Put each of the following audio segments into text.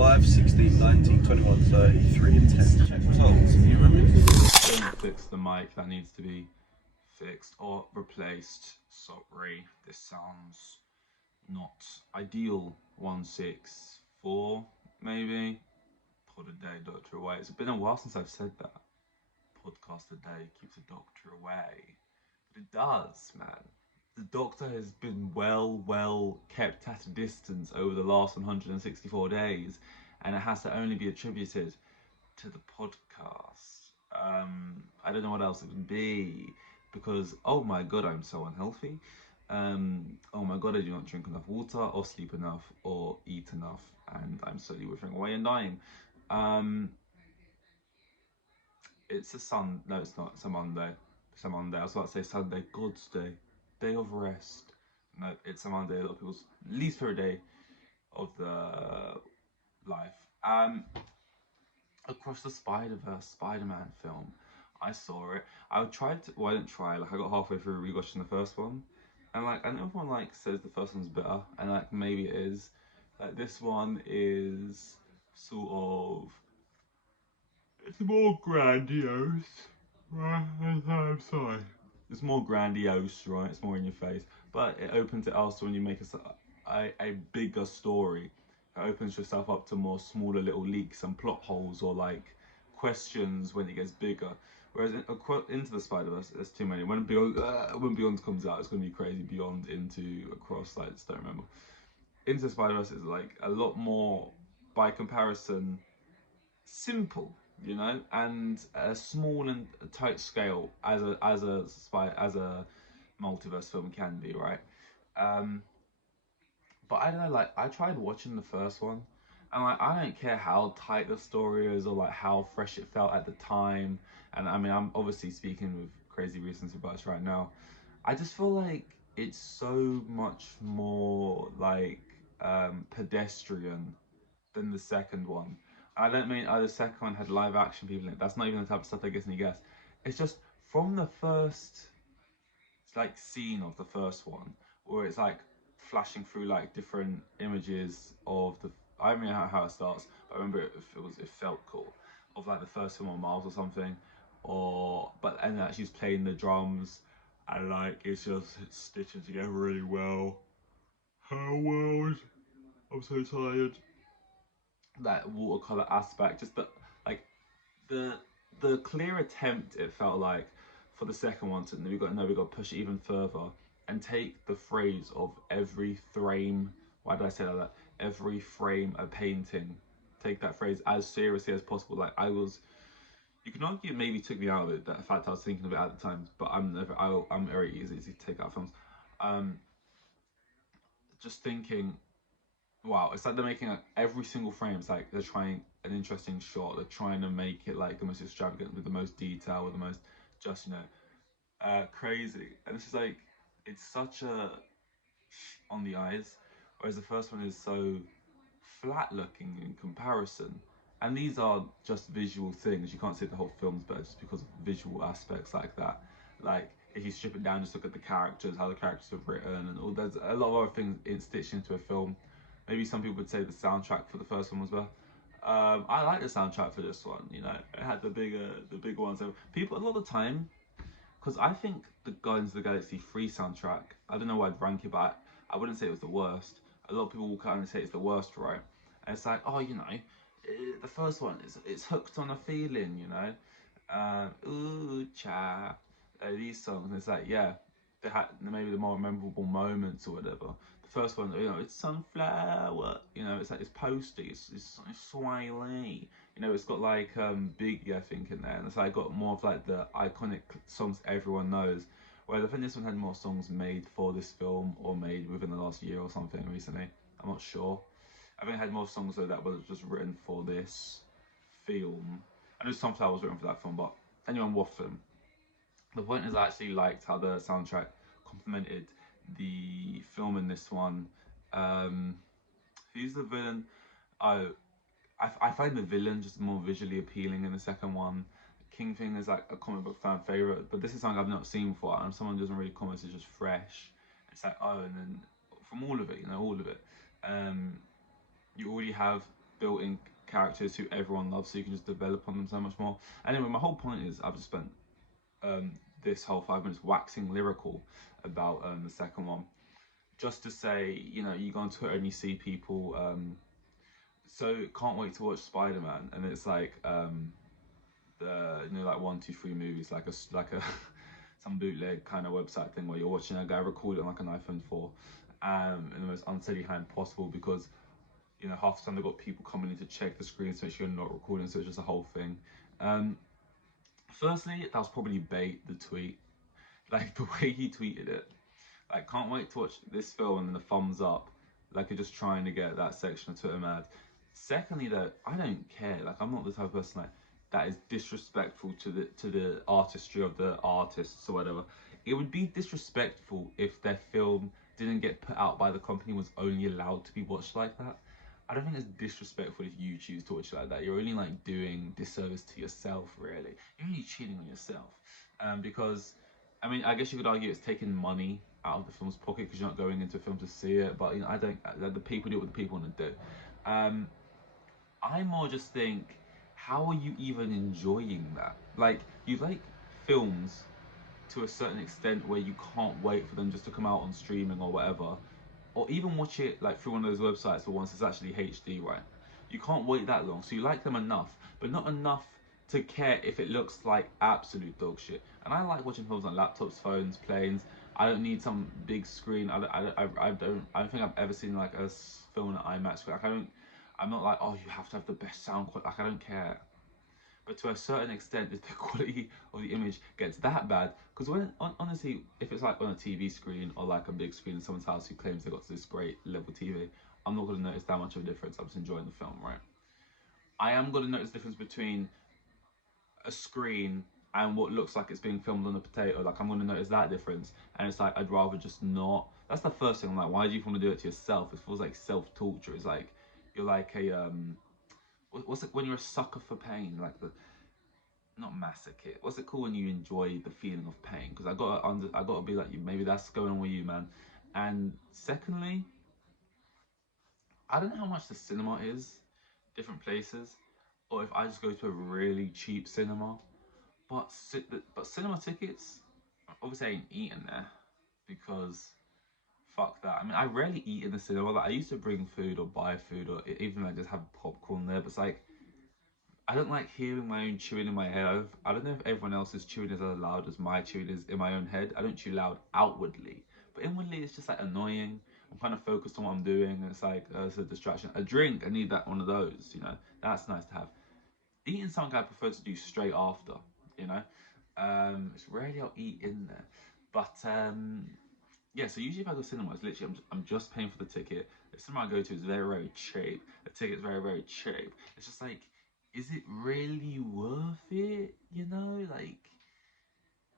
5, 16, 19, 21, 30, 3 and 10. Check results. You remember? Don't fix the mic, that needs to be fixed or replaced. Sorry, this sounds not ideal. 164, maybe. Pod a day, doctor away. It's been a while since I've said that. Podcast a day keeps a doctor away. But it does, man. The doctor has been well kept at a distance over the last 164 days, and it has to only be attributed to the podcast. I don't know what else it would be, because oh my god, I'm so unhealthy. Oh my god, I do not drink enough water, or sleep enough, or eat enough, and I'm slowly withering away and dying. It's no, it's not. It's a Monday. It's a Monday. I was about to say Sunday, God's day, day of rest. No, it's a Monday. A lot of people's least favorite day of the life. Across the Spider-Verse Spider-Man film, I saw it. I tried to. Well, I didn't try. Like I got halfway through rewatching the first one, and like, and everyone like says the first one's better, and like maybe it is. Like this one is sort of. It's more grandiose. I'm sorry. It's more grandiose, right? It's more in your face. But it opens it also when you make a bigger story. It opens yourself up to more smaller little leaks and plot holes or like questions when it gets bigger. Whereas Into the Spider-Verse, there's too many. When Beyond comes out, it's going to be crazy. Beyond, Into, Across, like, just don't remember. Into the Spider-Verse is like a lot more, by comparison, simple, you know, and a small and tight scale as a multiverse film can be, right? Um, but I don't know, like I tried watching the first one, and like I don't care how tight the story is or like how fresh it felt at the time. And I mean, I'm obviously speaking with crazy recency bias right now. I just feel like it's so much more like pedestrian than the second one. I don't mean the second one had live action people in it. That's not even the type of stuff that gets me gas. It's just from the first like scene of the first one where it's like flashing through like different images of the. I don't remember how it starts, but I remember it felt cool of like the first film on Mars or something, or but and that she's playing the drums and like it's just stitching together really well. How well? I'm so tired. That watercolor aspect, just the like the the clear attempt it felt like for the second one to we got to push it even further and take the phrase of every frame. Why did I say that? Every frame a painting. Take that phrase as seriously as possible. Like I was, you can argue it maybe took me out of it. That fact I was thinking of it at the time, but I'm very easy to take out films. Um, just thinking wow, it's like they're making like every single frame. It's like they're trying an interesting shot. They're trying to make it like the most extravagant with the most detail, with the most just crazy. And it's just like it's such a on the eyes, whereas the first one is so flat looking in comparison. And these are just visual things. You can't say the whole film's better just because of visual aspects like that. Like if you strip it down, just look at the characters, how the characters are written, and all. There's a lot of other things stitched into a film. Maybe some people would say the soundtrack for the first one was better. I like the soundtrack for this one. You know, it had the bigger ones. So people a lot of the time, because I think the Guardians of the Galaxy 3 soundtrack. I don't know why I'd rank it, but I wouldn't say it was the worst. A lot of people will kind of say it's the worst, right? And it's like, oh, you know, the first one is it's hooked on a feeling, you know. Ooh, cha. These songs, and it's like, yeah, they had maybe the more memorable moments or whatever. The first one, you know, it's sunflower, you know, it's like it's posty, it's swiley, you know, it's got like Biggie I think in there, and it's like got more of like the iconic songs everyone knows. Whereas I think this one had more songs made for this film or made within the last year or something recently. I'm not sure. I think it had more songs though that were just written for this film. I know Sunflower was written for that film, but anyone waffling. The point is, I actually liked how the soundtrack complemented the film in this one. Um, who's the villain? Oh, I find the villain just more visually appealing in the second one. Kingpin is like a comic book fan favorite, but this is something I've not seen before, and someone doesn't really comment. It's just fresh. It's like oh, and then from all of it, you know, all of it. You already have built-in characters who everyone loves, so you can just develop on them so much more. Anyway, my whole point is I've just spent this whole 5 minutes waxing lyrical about the second one, just to say, you know, you go on Twitter and you see people, so can't wait to watch Spider-Man, and it's like the, you know, like 1, 2, 3 movies, like a some bootleg kind of website thing where you're watching a guy record it on like an iPhone 4, in the most unsteady hand possible, because you know half the time they've got people coming in to check the screen to make sure you're not recording, so it's just a whole thing. Firstly, that was probably bait, the tweet, like the way he tweeted it. Like, can't wait to watch this film, and then the thumbs up, like you're just trying to get that section of Twitter mad. Secondly, though, I don't care. Like, I'm not the type of person like that is disrespectful to the artistry of the artists or whatever. It would be disrespectful if their film didn't get put out by the company, was only allowed to be watched like that. I don't think it's disrespectful if you choose to watch it like that. You're only like doing disservice to yourself, really. You're only cheating on yourself, because I mean, I guess you could argue it's taking money out of the film's pocket because you're not going into a film to see it. But you know, I don't. The people do what the people want to do. I more just think, how are you even enjoying that? Like, you like films to a certain extent where you can't wait for them just to come out on streaming or whatever, or even watch it like through one of those websites for once it's actually HD, right? You can't wait that long, so you like them enough, but not enough to care if it looks like absolute dog shit. And I like watching films on laptops, phones, planes. I don't need some big screen. I don't think I've ever seen like a film on an IMAX screen. Like, I'm not like, oh, you have to have the best sound quality. Like, I don't care. But to a certain extent, if the quality of the image gets that bad, because honestly, if it's like on a TV screen or like a big screen in someone's house who claims they got this great level TV, I'm not going to notice that much of a difference. I'm just enjoying the film, right? I am going to notice the difference between a screen and what looks like it's being filmed on a potato. Like, I'm going to notice that difference, and it's like, I'd rather just not. That's the first thing. I'm like, why do you want to do it to yourself? It feels like self-torture. It's like you're like a what's it when you're a sucker for pain, like the, not masochist, what's it called when you enjoy the feeling of pain? Because I gotta be like you. Maybe that's going on with you, man. And secondly, I don't know how much the cinema is different places, or if I just go to a really cheap cinema. But cinema tickets, obviously I ain't eating there, because fuck that. I mean, I rarely eat in the cinema. Like, I used to bring food or buy food, or even like just have popcorn there. But it's like, I don't like hearing my own chewing in my head. I don't know if everyone else's chewing is as loud as my chewing is in my own head. I don't chew loud outwardly, but inwardly it's just like annoying. I'm kind of focused on what I'm doing, and it's like it's a distraction. A drink, I need that, one of those. You know, that's nice to have. Eating something I prefer to do straight after. You know, it's rarely I'll eat in there, but yeah. So usually if I go to cinema, it's literally I'm just paying for the ticket. The cinema I go to is very, very cheap. The ticket's very, very cheap. It's just like, is it really worth it? You know, like,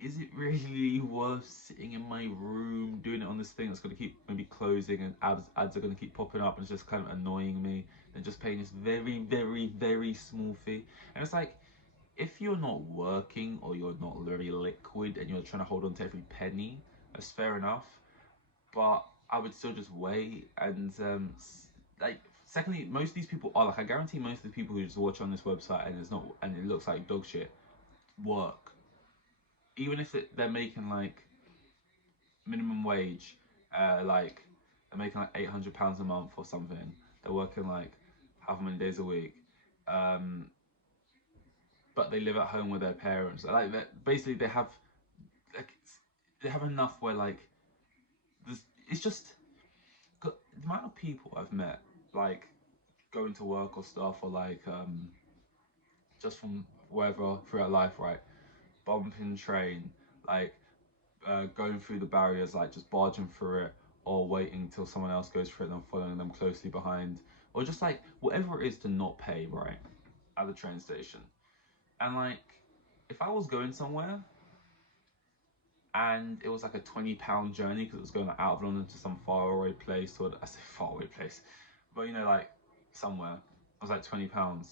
is it really worth sitting in my room doing it on this thing that's going to keep maybe closing, and ads are going to keep popping up, and it's just kind of annoying me, than just paying this very, very, very small fee? And it's like, if you're not working or you're not very liquid and you're trying to hold on to every penny, that's fair enough. But I would still just wait. And like, secondly, most of these people are like, I guarantee most of the people who just watch on this website and it's not, and it looks like dog shit, work. Even if they're making like minimum wage, like they're making like £800 a month or something. They're working like however many days a week, but they live at home with their parents. Like, basically like they have enough where like it's just the amount of people I've met, like going to work or stuff, or like just from wherever throughout life, right? Bumping train, like going through the barriers, like just barging through it, or waiting till someone else goes through it and following them closely behind, or just like whatever it is to not pay, right, at the train station. And like, if I was going somewhere and it was like a £20 journey because it was going like, out of London to some faraway place, or I say faraway place, but you know, like somewhere, it was like £20.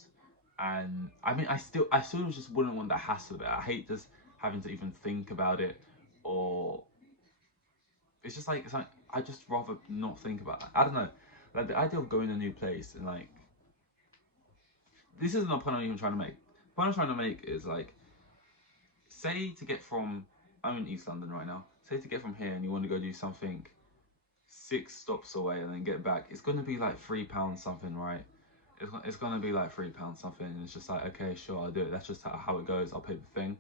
And I mean, I still just wouldn't want the hassle of it. I hate just having to even think about it, or it's like I just rather not think about it. I don't know, like the idea of going to a new place and like this isn't a point I'm even trying to make. The point I'm trying to make is like, say to get from, I'm in East London right now. Say to get from here and you want to go do something 6 stops away and then get back. It's going to be like £3 something, right? It's going to be like £3 something. And it's just like, okay, sure, I'll do it. That's just how it goes. I'll pay the thing.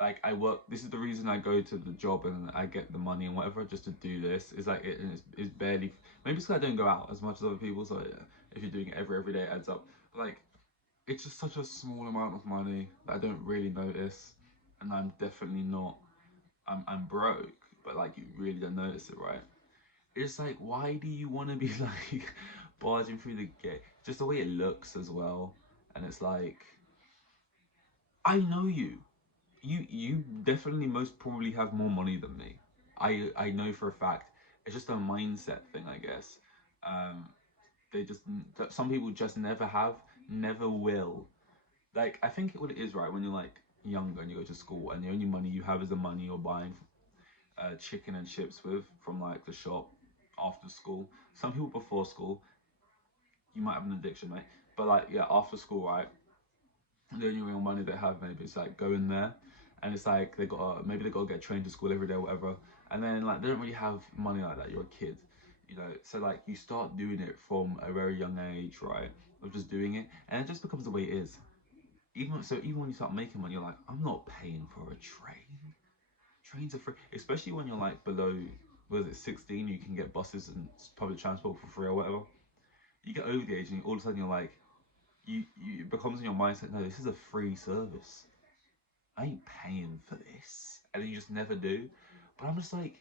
Like I work. This is the reason I go to the job and I get the money and whatever just to do this. Is like it's barely. Maybe it's because I don't go out as much as other people. So yeah, if you're doing it every day, it adds up. But like it's just such a small amount of money that I don't really notice, and I'm definitely not. I'm broke, but like you really don't notice it, right? It's like, why do you want to be like barging through the gate? Just the way it looks as well, and it's like, I know you. You definitely most probably have more money than me. I know for a fact. It's just a mindset thing, I guess. Um, they just some people just never have, never will. Like I think what it is, right, when you're like younger and you go to school and the only money you have is the money you're buying chicken and chips with from like the shop after school. Some people before school, you might have an addiction, mate. But like yeah, after school, right? The only real money they have maybe is like going there, and it's like maybe they got to get trained to school every day or whatever, and then like they don't really have money like that. You're a kid, you know. So like you start doing it from a very young age, right? Of just doing it, and it just becomes the way it is. Even when you start making money, you're like, I'm not paying for a train. Trains are free, especially when you're like below, was it 16? You can get buses and public transport for free or whatever. You get over the age, and all of a sudden you're like, you it becomes in your mindset, no, this is a free service. I ain't paying for this, and then you just never do. But I'm just like,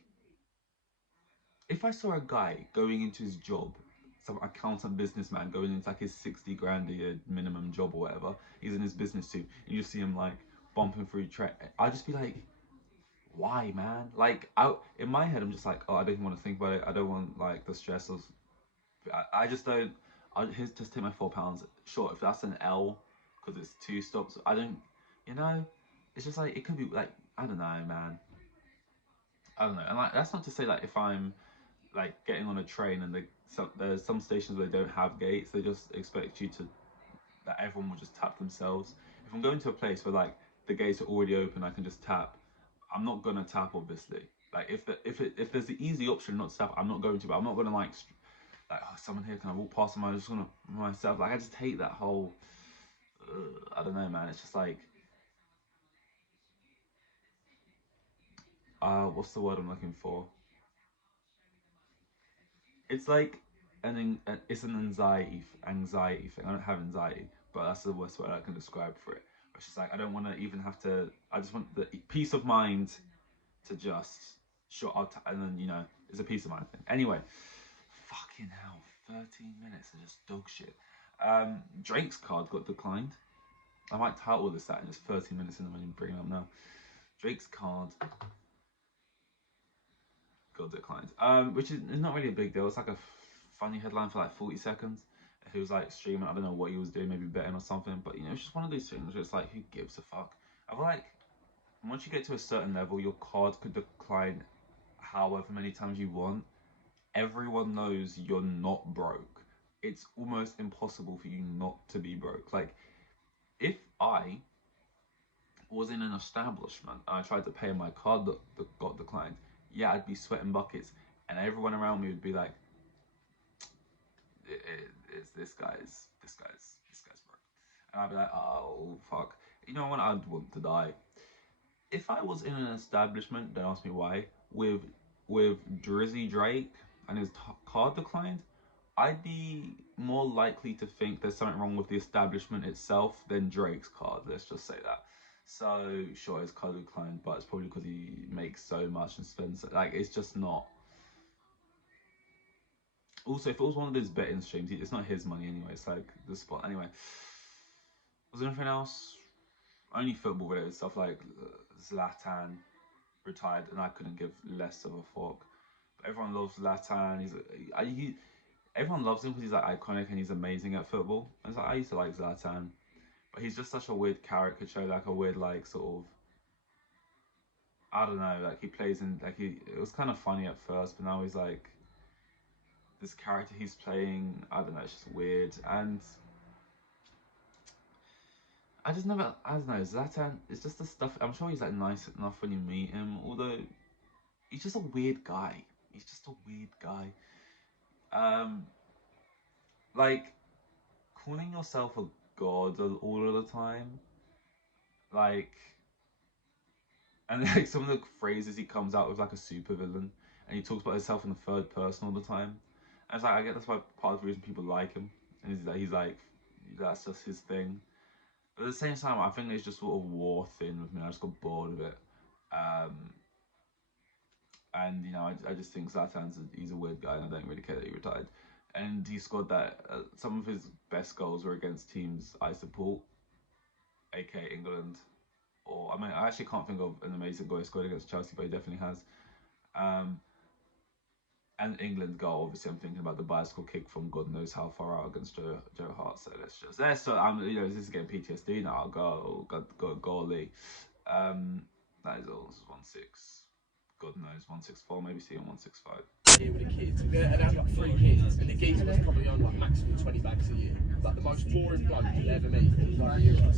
if I saw a guy going into his job, some accountant businessman going into like his 60 grand a year minimum job or whatever, he's in his business suit, and you see him like bumping through I'd just be like, why, man? Like, in my head, I'm just like, oh, I don't even want to think about it. I don't want like the stress of. I just don't. Here's just take my £4. Sure, if that's an L, because it's 2 stops, I don't. You know, it's just like it could be like I don't know, man. I don't know, and like that's not to say like if I'm like getting on a train and there's some stations where they don't have gates, they just expect you to that everyone will just tap themselves. If I'm going to a place where like the gates are already open, I can just tap. I'm not gonna tap, obviously. Like if there's the easy option not to tap, I'm not going to. But I'm not gonna like oh, someone here, can I walk past them? I'm just gonna myself. Like I just hate that whole. I don't know, man. It's just like what's the word I'm looking for? It's like it's an anxiety thing. I don't have anxiety, but that's the worst word I can describe for it. It's just like I don't want to even have to. I just want the peace of mind to just shut up, and then it's a peace of mind thing. Anyway, fucking hell, 13 minutes of just dog shit. Drake's card got declined. I might title this that, and it's 13 minutes in the when bring it up now. Drake's card got declined. Which is not really a big deal. It's like a funny headline for like 40 seconds. He was like streaming. I don't know what he was doing, maybe betting or something. But it's just one of those things where it's like, who gives a fuck? I feel like once you get to a certain level, your card could decline however many times you want. Everyone knows you're not broke. It's almost impossible for you not to be broke. Like, if I was in an establishment and I tried to pay my card that got declined, yeah, I'd be sweating buckets, and everyone around me would be like, "It's this guy's broke," and I'd be like, "Oh fuck," when I'd want to die. If I was in an establishment, don't ask me why, with Drizzy Drake and his card declined, I'd be more likely to think there's something wrong with the establishment itself than Drake's card. Let's just say that. So sure, his card declined, but it's probably because he makes so much and spends like it's just not. Also, if it was one of his betting streams, it's not his money anyway. It's like the spot anyway. Was there anything else? Only football related stuff like Zlatan retired, and I couldn't give less of a fuck. But everyone loves Zlatan. Everyone loves him because he's like iconic and he's amazing at football. And it's like I used to like Zlatan, but he's just such a weird caricature, like a weird like sort of. I don't know, like he plays in like it was kind of funny at first, but now he's like this character he's playing. I don't know, it's just weird. And I just never, I don't know, Zlatan, it's just the stuff, I'm sure he's like nice enough when you meet him, although he's just a weird guy. He's just a weird guy. Like, calling yourself a god all of the time, like, and like some of the phrases he comes out with like a supervillain, and he talks about himself in the third person all the time. And it's like, I get that's why part of the reason people like him, and he's like, that's just his thing. But at the same time, I think it's just sort of wore thin with me. I just got bored of it. And you know, I just think he's a weird guy, and I don't really care that he retired. And he scored that. Some of his best goals were against teams I support, aka England. Or I mean, I actually can't think of an amazing goal he scored against Chelsea, but he definitely has. And England goal, obviously, I'm thinking about the bicycle kick from God knows how far out against Joe Hart. So you know, this is getting PTSD now. Go goalie. That is all. This is 1-6. God knows, 164, maybe see on 165. Here with the kids, and they had like 3 kids, and the geezer was probably on like maximum 20 bags a year. Like the most boring bloke you'd ever meet in like Euros.